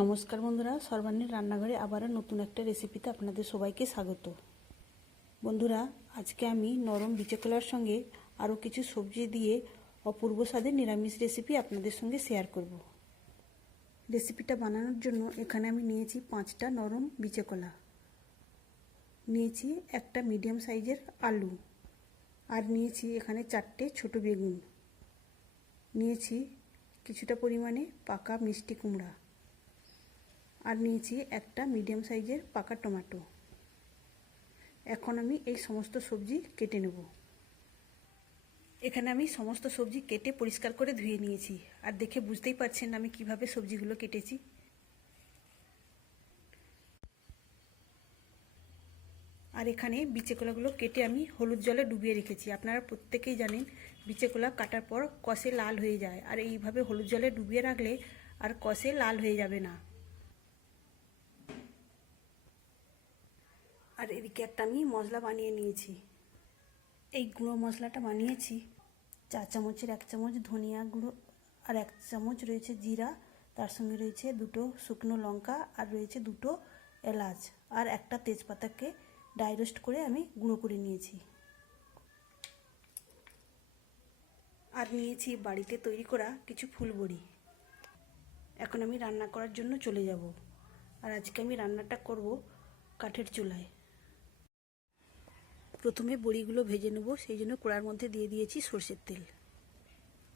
নমস্কার বন্ধুরা, সর্বাণীর রান্নাঘরে আবারও নতুন একটা রেসিপিতে আপনাদের সবাইকে স্বাগত। বন্ধুরা, আজকে আমি নরম বিচে কলার সঙ্গে আরও কিছু সবজি দিয়ে অপূর্ব স্বাদের নিরামিষ রেসিপি আপনাদের সঙ্গে শেয়ার করব। রেসিপিটা বানানোর জন্য এখানে আমি নিয়েছি 5টা নরম বিচে কলা, নিয়েছি একটা মিডিয়াম সাইজের আলু, আর নিয়েছি এখানে 4টে ছোট বেগুন, নিয়েছি কিছুটা পরিমাণে পাকা মিষ্টি কুমড়া, আর নিয়েছি একটা মিডিয়াম সাইজের পাকা টমেটো। এখন আমি এই সমস্ত সবজি কেটে নেব। এখানে আমি সমস্ত সবজি কেটে পরিষ্কার করে ধুয়ে নিয়েছি, আর দেখে বুঝতেই পারছেন আমি কিভাবে সবজিগুলো কেটেছি। আর এখানে বিচে কলাগুলো কেটে আমি হলুদ জলে ডুবিয়ে রেখেছি। আপনারা প্রত্যেকেই জানেন বিচে কলা কাটার পর কষে লাল হয়ে যায়, আর এইভাবে হলুদ জলে ডুবিয়ে রাখলে আর কষে লাল হয়ে যাবে না। আর এদিকে একটা আমি মশলা বানিয়ে নিয়েছি। এই গুঁড়ো মশলাটা বানিয়েছি 4 চামচের 1 চামচ ধনিয়া গুঁড়ো, আর 1 চামচ রয়েছে জিরা, তার সঙ্গে রয়েছে 2টো শুকনো লঙ্কা, আর রয়েছে 2টো এলাচ, আর একটা তেজপাতাকে ড্রাই রোস্ট করে আমি গুঁড়ো করে নিয়েছি। আর নিয়েছি বাড়িতে তৈরি করা কিছু ফুলবড়ি। এখন আমি রান্না করার জন্য চলে যাব। আর আজকে আমি রান্নাটা করব কাঠের চুলায়। প্রথমে বড়িগুলো ভেজে নেব, সেই জন্য কড়ার মধ্যে দিয়ে দিয়েছি সরষের তেল।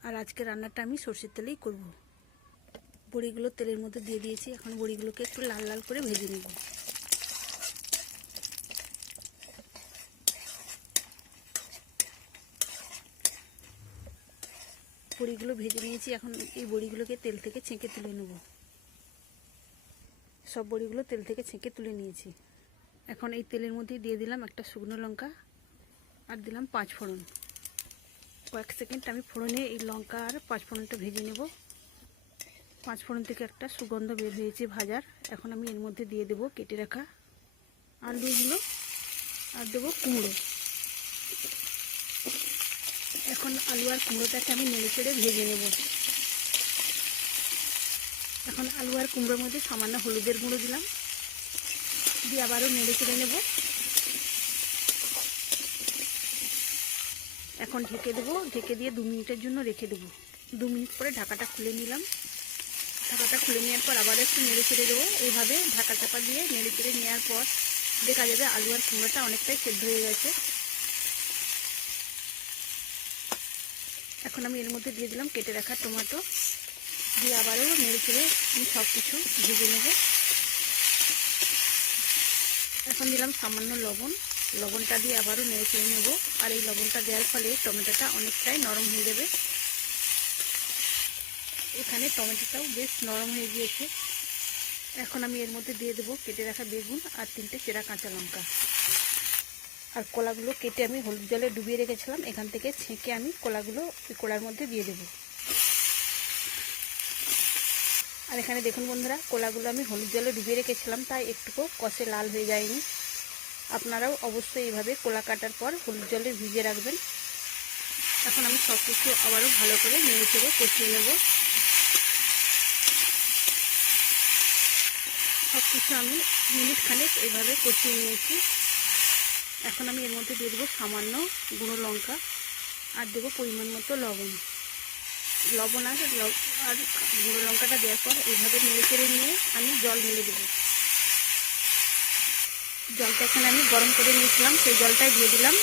আর আজকে রান্নাটা আমি সরষের তেলেই করব। বড়িগুলো তেলের মধ্যে দিয়ে দিয়েছি। এখন বড়িগুলোকে একটু লাল লাল করে ভেজে নেব। বড়িগুলো ভেজে নিয়েছি। এখন এই বড়িগুলোকে তেল থেকে ছেঁকে তুলে নেব। সব বড়িগুলো তেল থেকে ছেঁকে তুলে নিয়েছি। এখন এই তেলের মধ্যে দিয়ে দিলাম একটা শুকনো লঙ্কা, আর দিলাম 5 ফোড়ন। কয়েক সেকেন্ড আমি ফোড়নে এই লঙ্কা আর 5 ফোড়নটা ভেজে নেব। 5 ফোড়ন থেকে একটা সুগন্ধ বের হয়েছে ভাজার। এখন আমি এর মধ্যে দিয়ে দেবো কেটে রাখা আলুগুলো, আর দেবো কুমড়ো। এখন আলু আর কুমড়োটাকে আমি নেড়ে চেড়ে ভেজে নেব। এখন আলু আর কুমড়োর মধ্যে সামান্য হলুদের গুঁড়ো দিলাম, দিয়ে আবারও নেড়ে চেড়ে নেব। এখন ঢেকে দেবো, ঢেকে দিয়ে 2 মিনিটের জন্য রেখে দেবো। 2 মিনিট পরে ঢাকাটা খুলে নিলাম। ঢাকাটা খুলে নেওয়ার পর আবার একটু নেড়ে চেড়ে দেবো। এইভাবে ঢাকা চাপা দিয়ে নেড়ে চেড়ে নেওয়ার পর দেখা যাবে আলু আর কুমড়োটা অনেকটাই সেদ্ধ হয়ে গেছে। এখন আমি এর মধ্যে দিয়ে দিলাম কেটে রাখা টমেটো, দিয়ে আবারও নেড়ে চেড়ে আমি সব কিছু ভেজে নেব। এখন দিলাম সামান্য লবণ, লবণটা দিয়ে আবারও নেড়ে চেড়ে নেব। আর এই লবণটা দেওয়ার ফলে টমেটোটা অনেকটাই নরম হয়ে যাবে। এখানে টমেটোটাও বেশ নরম হয়ে গিয়েছে। এখন আমি এর মধ্যে দিয়ে দেবো কেটে রাখা বেগুন আর 3টে চেরা কাঁচা লঙ্কা। আর কলাগুলো কেটে আমি হলুদ জলে ডুবিয়ে রেখেছিলাম, এখান থেকে ছেঁকে আমি কলাগুলো ওই কলার মধ্যে দিয়ে দেবো। আর এখানে দেখুন বন্ধুরা, কলাগুলো আমি হলুদ জলে ডুবিয়ে রেখেছিলাম, তাই একটুকু কষে লাল হয়ে যায়নি। আপনারাও অবশ্যই এইভাবে কলা কাটার পর হলুদ জলে ভিজিয়ে রাখবেন। এখন আমি সব কিছু আবারও ভালো করে নেড়ে চেড়ে কষিয়ে নেব। সব কিছু আমি মিনিট খানেক এইভাবে কষিয়ে নিয়েছি। এখন আমি এর মধ্যে দিয়ে দেবো সামান্য গুঁড়ো লঙ্কা, আর দেবো পরিমাণ মতো লবণ। লবণ আর গুঁড়ো লঙ্কাটা দেওয়ার পর এইভাবে নেড়ে চেড়ে নিয়ে আমি জল ঢেলে দেবো। জলটা এখানে আমি গরম করে নিয়েছিলাম, সেই জলটাই দিয়ে দিলাম।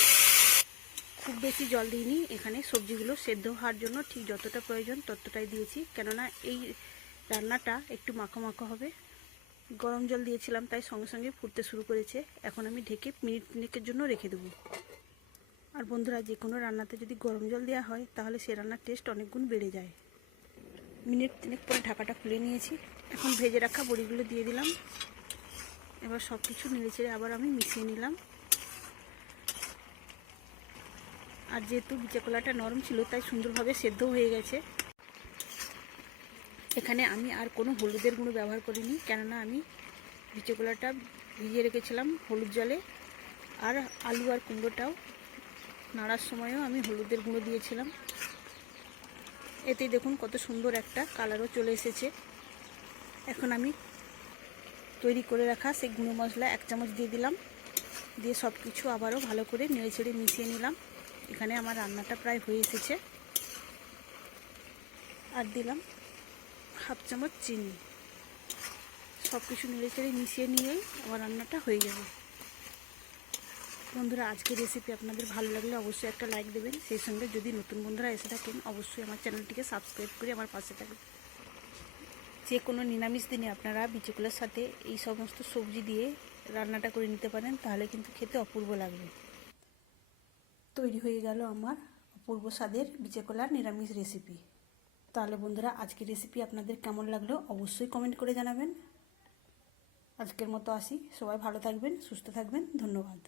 খুব বেশি জল দিইনি, এখানে সবজিগুলো সেদ্ধ হওয়ার জন্য ঠিক যতটা প্রয়োজন ততটাই দিয়েছি, কেননা এই রান্নাটা একটু মাখো মাখো হবে। গরম জল দিয়েছিলাম, তাই সঙ্গে সঙ্গে ফুটতে শুরু করেছে। এখন আমি ঢেকে মিনিট 3 জন্য রেখে দেবো। আর বন্ধুরা, যে কোনো রান্নাতে যদি গরম জল দেওয়া হয় তাহলে সে রান্নার টেস্ট অনেক গুণ বেড়ে যায়। মিনিট 3 পরে ঢাকাটা খুলে নিয়েছি। এখন ভেজে রাখা বড়িগুলো দিয়ে দিলাম। এবার সব কিছু নেড়ে চেড়ে আবার আমি মিশিয়ে নিলাম। আর যেহেতু বিচে কলাটা নরম ছিল, তাই সুন্দরভাবে সেদ্ধ হয়ে গেছে। এখানে আমি আর কোনো হলুদের গুঁড়ো ব্যবহার করিনি, কেননা আমি বিচে কলাটা ভিজিয়ে রেখেছিলাম হলুদ জলে। আর আলু আর কুমড়োটাও নাড়ার সময়ও আমি হলুদের গুঁড়ো দিয়েছিলাম। এতেই দেখুন কত সুন্দর একটা কালারও চলে এসেছে। এখন আমি তৈরি করে রাখা সেই গুঁড়ো মশলা 1 চামচ দিয়ে দিলাম। দিয়ে সব কিছু আবারও ভালো করে নেড়েচেড়ে মিশিয়ে নিলাম। এখানে আমার রান্নাটা প্রায় হয়ে এসেছে। আর দিলাম 1/2 চামচ চিনি। সব কিছু নেড়েচেড়ে মিশিয়ে নিয়েই আমার রান্নাটা হয়ে যাবে। বন্ধুরা, আজকের রেসিপি আপনাদের ভালো লাগলে অবশ্যই একটা লাইক দেবেন। সেই সঙ্গে যদি নতুন বন্ধুরা এসে থাকেন অবশ্যই আমার চ্যানেলটিকে সাবস্ক্রাইব করে আমার পাশে থাকবেন। যে কোনো নিরামিষ দিনে আপনারা বিচেকলার সাথে এই সমস্ত সবজি দিয়ে রান্নাটা করে নিতে পারেন, তাহলে কিন্তু খেতে অপূর্ব লাগবে। তৈরি হয়ে গেল আমার অপূর্ব স্বাদের বিচেকলার নিরামিষ রেসিপি। তাহলে বন্ধুরা, আজকের রেসিপি আপনাদের কেমন লাগলো অবশ্যই কমেন্ট করে জানাবেন। আজকের মতো আসি, সবাই ভালো থাকবেন, সুস্থ থাকবেন, ধন্যবাদ।